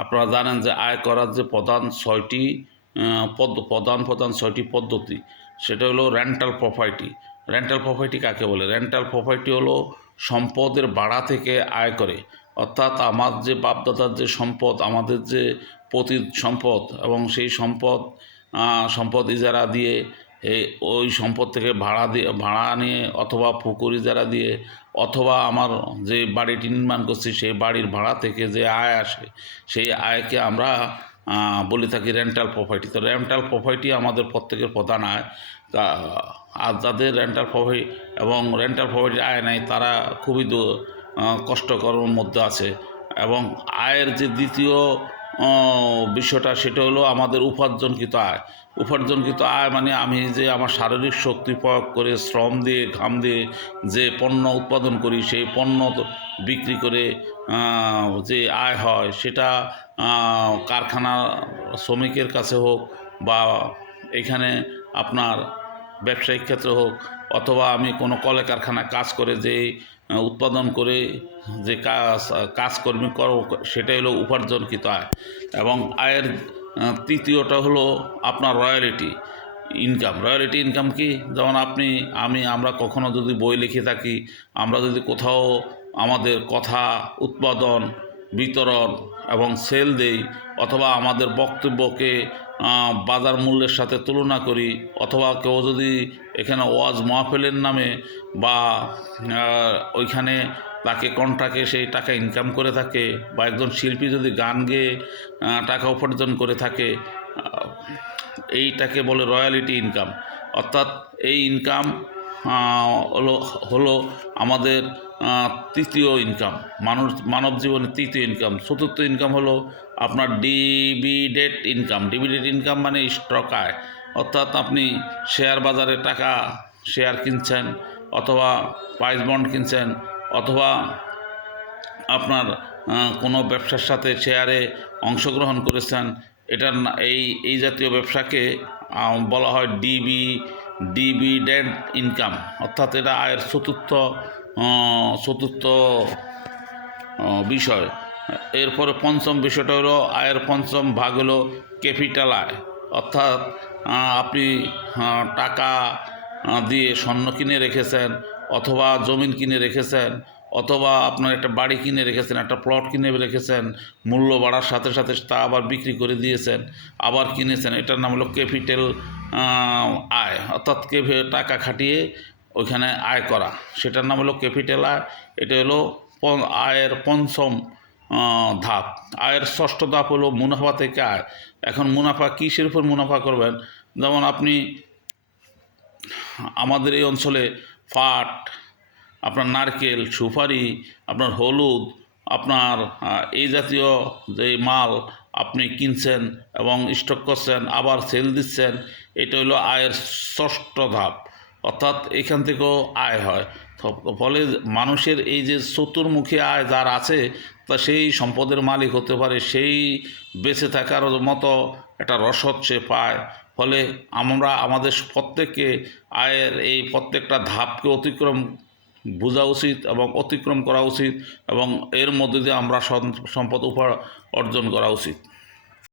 আপনারা জানেন যে আয় করার যে প্রধান ছয়টি ছয়টি পদ্ধতি, সেটা হলো রেন্টাল প্রপার্টি। রেন্টাল প্রপার্টি কাকে বলে? রেন্টাল প্রপার্টি হলো সম্পদের ভাড়া থেকে আয় করে, অর্থাৎ আমার যে বাপদাদার যে সম্পদ, আমাদের যে পতিত সম্পদ, এবং সেই সম্পদ ইজারা দিয়ে ওই সম্পদ থেকে ভাড়া নিয়ে, অথবা পুকুর ইজারা দিয়ে, অথবা আমার যে বাড়িটি নির্মাণ করছি সেই বাড়ির ভাড়া থেকে যে আয় আসে, সেই আয়কে আমরা বলে থাকি রেন্টাল প্রপার্টি। তো রেন্টাল প্রপার্টি আমাদের প্রত্যেকের প্রধান আয়। আর যাদের রেন্টাল প্রপার্টির আয় নেই, তারা খুবই কষ্টকরের মধ্যে আছে। এবং আয়ের যে দ্বিতীয় বিষয়টা, সেটা হলো আমাদের উপার্জনকৃত আয়। উপার্জনকৃত আয় মানে আমি যে আমার শারীরিক শক্তি প্রয়োগ করে, শ্রম দিয়ে, ঘাম দিয়ে যে পণ্য উৎপাদন করি, সেই পণ্য বিক্রি করে যে আয় হয়, সেটা কারখানা শ্রমিকের কাছে হোক, বা এখানে আপনার ব্যবসায়িক ক্ষেত্রে হোক, অথবা আমি কোনো কলে কারখানায় কাজ করে যে উৎপাদন করে যে কাজকর্মী সেটাই হলো উপার্জনকৃত আয়। এবং আয়ের তৃতীয়টা হলো আপনার রয়্যালিটি ইনকাম। রয়্যালিটি ইনকাম কি? যেমন আমরা কখনো যদি বই লিখে থাকি, আমরা যদি কোথাও আমাদের কথা উৎপাদন, বিতরণ এবং সেল দেই, অথবা আমাদের বক্তব্যকে বাজার মূল্যের সাথে তুলনা করি, অথবা কেউ যদি এখানে ওয়াজ মাহফিলের নামে বা ওইখানে তাকে কন্ট্রাক্টে সেই টাকা ইনকাম করে থাকে, বা একজন শিল্পী যদি গান গেয়ে টাকা উপার্জন করে থাকে, এইটাকে বলে রয়্যালিটি ইনকাম। অর্থাৎ এই ইনকাম হলো আমাদের তৃতীয় ইনকাম, মানব জীবনের তৃতীয় ইনকাম। চতুর্থ ইনকাম হলো আপনার ডিভিডেন্ড ইনকাম। ডিভিডেন্ড ইনকাম মানে স্টক আয়। অর্থাৎ আপনি শেয়ার বাজারে শেয়ার কিনছেন, অথবা প্রাইজ বন্ড কিনছেন, অথবা আপনার কোনো ব্যবসার সাথে শেয়ারে অংশগ্রহণ করেছেন, এই জাতীয় ব্যবসাকে বলা হয় ডিভিডেন্ড ইনকাম। অর্থাৎ এটা আয়ের চতুর্থ বিষয়। এরপরে পঞ্চম বিষয়টা হলো, আয়ের পঞ্চম ভাগ হলো ক্যাপিটাল আয়। অর্থাৎ আপনি টাকা দিয়ে স্বর্ণ কিনে রেখেছেন, অথবা জমিন কিনে রেখেছেন, অথবা আপনার একটা বাড়ি কিনে রেখেছেন, একটা প্লট কিনে রেখেছেন, মূল্য বাড়ার সাথে সাথে তা আবার বিক্রি করে দিয়েছেন, আবার কিনেছেন। এটার নাম হলো ক্যাপিটাল আয়। অর্থাৎ টাকা খাটিয়ে ওইখানে আয় করা, সেটার নাম হলো ক্যাপিটাল আয়। এটা হলো আয়ের পঞ্চম ধাপ। আয়ের ষষ্ঠ ধাপ হলো মুনাফা থেকে আয়। এখন মুনাফা কিসের উপর মুনাফা করবেন? যেমন আপনি আমাদের এই অঞ্চলে পাট, আপনার নারকেল, সুপারি, আপনার হলুদ, আপনার এই জাতীয় যে মাল আপনি কিনছেন এবং স্টক করছেন, আবার সেল দিচ্ছেন, এটা হলো আয়ের ষষ্ঠ ধাপ। অর্থাৎ এখান থেকেও আয় হয়। ফলে মানুষের এই যে চতুর্মুখী আয় যার আছে, তা সেই সম্পদের মালিক হতে পারে, সেই বেঁচে থাকার মতো একটা রসদ সে পায়। ফলে আমরা আমাদের প্রত্যেককে আয়ের এই প্রত্যেকটা ধাপকে বোঝা উচিত এবং অতিক্রম করা উচিত, এবং এর মধ্যে দিয়ে আমরা সম্পদ অর্জন করা উচিত।